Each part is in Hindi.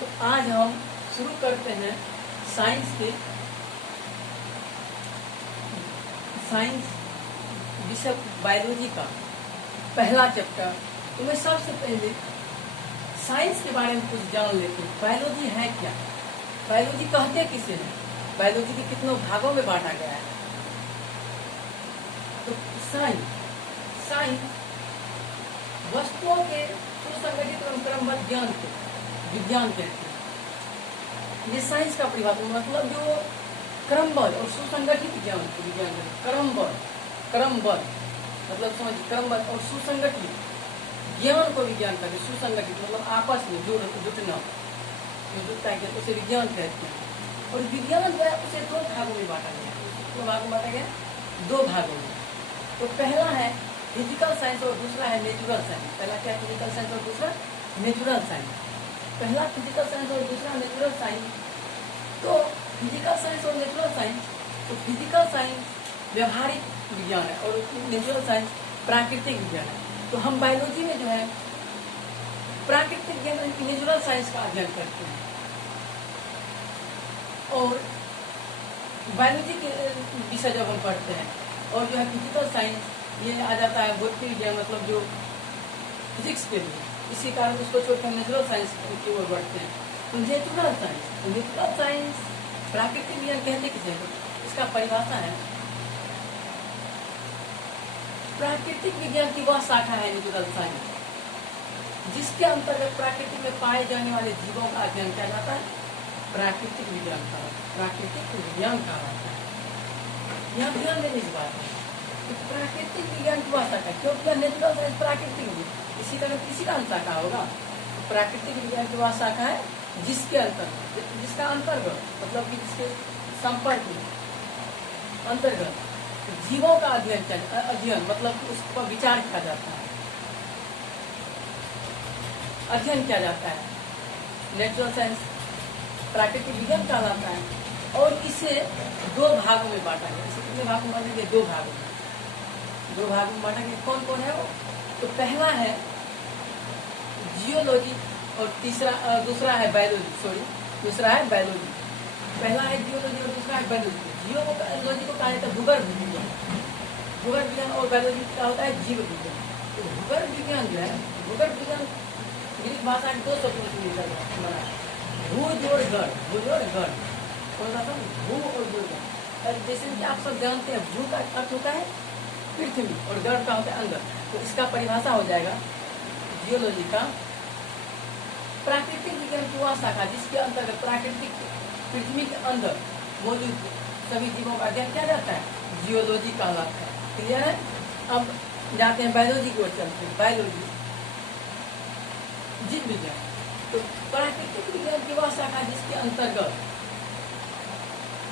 तो आज हम शुरू करते हैं साइंस विषय बायोलॉजी का पहला चैप्टर। तो मैं सबसे पहले साइंस के बारे में कुछ जान लेते हैं। बायोलॉजी है क्या, बायोलॉजी कहते किसे हैं, बायोलॉजी के कितनों भागों में बांटा गया है। तो साइंस वस्तुओं के सुसंगठित एवं क्रमबद्ध ज्ञान को विज्ञान कहते हैं। ये साइंस का परिभाषा मतलब जो क्रमबद्ध और सुसंगठित ज्ञान को विज्ञान कहते हैं। क्रमबद्ध मतलब समझ, क्रमबद्ध और सुसंगठित ज्ञान को विज्ञान कहते हैं। सुसंगठित मतलब आपस में जुटना, जुटता है उसे विज्ञान कहते हैं। और विज्ञान जो है उसे दो भागों में बांटा गया है। दो भागों में बांटा गया, दो भागों में। तो पहला है फिजिकल साइंस और दूसरा है नेचुरल साइंस। पहला क्या है, फिजिकल साइंस और दूसरा नेचुरल साइंस। पहला फिजिकल साइंस और दूसरा नेचुरल साइंस। तो फिजिकल साइंस और नेचुरल साइंस, तो फिजिकल साइंस व्यवहारिक विज्ञान है और नेचुरल साइंस प्राकृतिक विज्ञान है। तो हम बायोलॉजी में जो है प्राकृतिक ज्ञान नेचुरल साइंस का अध्ययन करते हैं। और बायोलॉजी के विषय जब हम पढ़ते हैं और जो है फिजिकल साइंस ये आ जाता है भौतिक विज्ञान मतलब जो फिजिक्स के लिए, इसी कारण उसको छोड़कर नेचुरल साइंस की ओर बढ़ते हैं। तो नेचुरल साइंस प्राकृतिक विज्ञान कहते किसे, इसका परिभाषा है प्राकृतिक विज्ञान की वह शाखा है नेचुरल साइंस जिसके अंतर्गत प्राकृतिक में पाए जाने वाले जीवों का अध्ययन किया जाता है। प्राकृतिक विज्ञान कहा जाता है। यहाँ ध्यान देने की बात है कि प्राकृतिक विज्ञान की वह शाखा, क्योंकि नेचुरल साइंस प्राकृतिक में इसी तरह किसी का शाखा होगा। तो प्राकृतिक विज्ञान की वह शाखा है जिसके अंतर्गत, जिसका अंतर्गत मतलब कि जिसके संपर्क में अंतर्गत जीवों का अध्ययन मतलब उस पर विचार किया जाता है, अध्ययन किया जाता है। नेचुरल साइंस प्राकृतिक विज्ञान कहलाता है। और इसे दो भागों में बांटा गया। इसे कितने भागों में बांटेंगे, दो भागों में। दो भागों में बांटा गया। कौन कौन है वो, तो पहला है जियोलॉजी और दूसरा है बायोलॉजी। दूसरा है बायोलॉजी। पहला है जियोलॉजी और दूसरा है बायोलॉजी। जियोलॉजी को कहा जाता है भूगर्भ विज्ञान। भूगर्भ विज्ञान और बायोलॉजी का होता है जीव विज्ञान। तो भूगर्भ विज्ञान जो है, भूगर्भ विज्ञान ग्रीक भाषा के दो शब्दों से मिलकर बना है, भूज और गढ़। भूज और गढ़, कौन सा था, भू और गढ़। जैसे कि आप सब जानते हैं भू का अर्थ होता है पृथ्वी और गढ़ का होता है अंदर। तो इसका परिभाषा हो जाएगा जियोलॉजी का प्राकृतिक विज्ञान की वह शाखा जिसके अंतर्गत प्राकृतिक पृथ्वी के अंदर मौजूद सभी जीवों का अध्ययन किया जाता है, जियोलॉजी कहलाता है। क्लियर है। अब जाते हैं बायोलॉजी की ओर चलते हैं। बायोलॉजी जीव विज्ञान। तो प्राकृतिक विज्ञान की वह शाखा जिसके अंतर्गत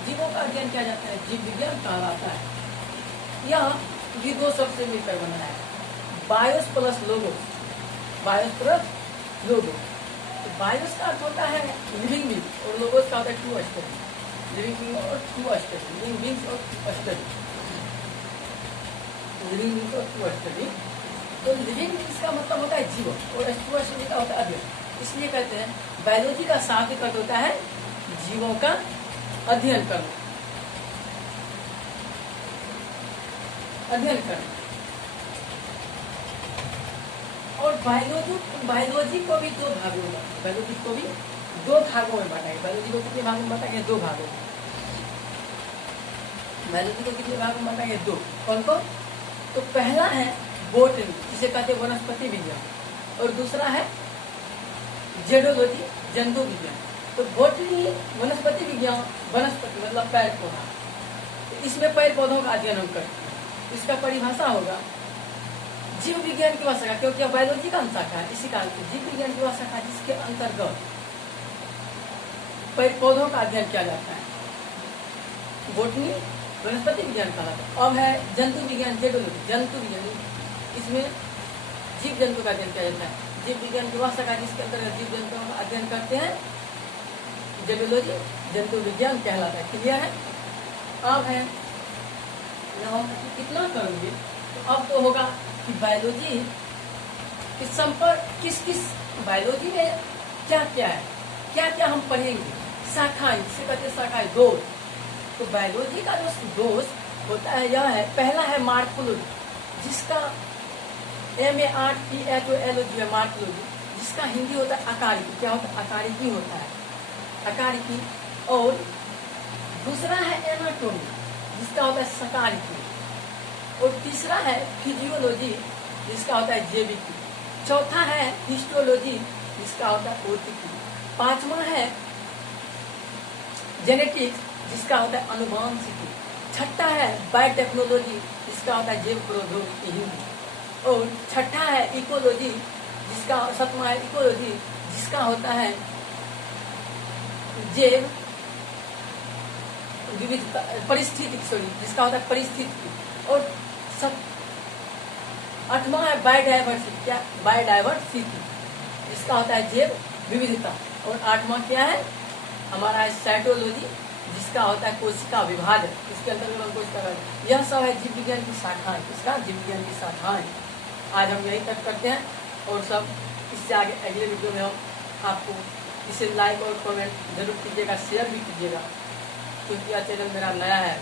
जीवों का अध्ययन किया जाता है, जीव विज्ञान कहलाता है। यह ये दो शब्द से मिलकर बना है, BIOS plus logos. BIOS plus logos. तो बायोस का अर्थ होता है लिविंग बींग और लोगोस का होता है टू स्टडी। लिविंग बींग और टू स्टडी, लिविंग बींग्स और स्टडी, लिविंग बींग्स और टू स्टडी। तो लिविंग बींग्स का मतलब होता है जीवन और टू स्टडी का होता है अध्ययन। इसलिए कहते हैं बायोलॉजी का शाब्दिक अर्थ होता है जीवों का अध्ययन करना, अध्ययन करना। और बायोलॉजी को भी दो भागों में, बायोलॉजी को भी दो भागों में बांटा गया। बायोलॉजी को कितने भागों में बांटा गया, दो भागों में। बायोलॉजी को कितने भागों में बांटा गया, दो। कौन कौन, तो पहला है बोटनी, जिसे कहते हैं वनस्पति विज्ञान, और दूसरा है जेडोलॉजी, जंतु विज्ञान। तो बोटनी वनस्पति विज्ञान, वनस्पति मतलब पेड़ पौधा, तो इसमें पेड़ पौधों का अध्ययन हम करते हैं। इसका परिभाषा होगा जीव विज्ञान की वह शाखा, क्योंकि बायोलॉजी का शाखा है, इसी कारण से जीव विज्ञान की वह शाखा जिसके अंतर्गत पेड़ पौधों का अध्ययन किया जाता है, बोटनी वनस्पति विज्ञान कहलाता है। अब है जंतु विज्ञान, जेडोलॉजी, जंतु विज्ञान। इसमें जीव जंतु का अध्ययन किया जाता है। जीव विज्ञान की वह शाखा जिसके अंतर्गत जीव जंतुओं का अध्ययन करते हैं, जेडोलॉजी, जंतु विज्ञान कहलाता है। क्लियर है। अब है हम कितना करेंगे, तो अब तो होगा कि बायोलॉजी किस संपर्क किस बायोलॉजी में क्या क्या है, क्या क्या हम पढ़ेंगे, शाखाएं, जिसे कहते हैं शाखाएं, दोष। तो बायोलॉजी का जो दोष होता है यह है, पहला है मार्कोलॉजी, जिसका MARPHOLOGY है, मार्कोलॉजी, जिसका हिंदी होता है अकारिकी। क्या होता है? अकारिकी होता है, अकारिकी। और दूसरा है एनाटोमी, जिसका होता है सकारिकी। और तीसरा है फिजियोलॉजी, जिसका होता है जैविकी। चौथा है हिस्टोलॉजी, जिसका होता है भौतिकी। पांचवा है जेनेटिक्स, जिसका होता है अनुवांशिकी। छठा है बायोटेक्नोलॉजी, जिसका होता है जैव प्रौद्योगिकी हिंदी। और छठा है इकोलॉजी, जिसका सातवां है इकोलॉजी, जिसका होता है जैव विविधता, परिस्थितिक, सॉरी, जिसका होता है परिस्थितिकी। और आठवां है बायोडाइवर्सिटी, क्या? बायोडाइवर्सिटी, जिसका होता है जैव विविधता। और आठवां क्या है? हमारा है साइटोलॉजी, जिसका होता है कोशिका विभाजन, इसके अंतर्गत हम कोशिका विभाजन। यह सब है जीव विज्ञान की शाखाएं, इसका जीव विज्ञान की शाखाएं। आज हम यही तक करते हैं, और सब इससे आगे अगले वीडियो में हम आपको इसे लाइक और कमेंट जरूर कीजिएगा, शेयर भी कीजिएगा, क्योंकि यह चैनल मेरा नया है।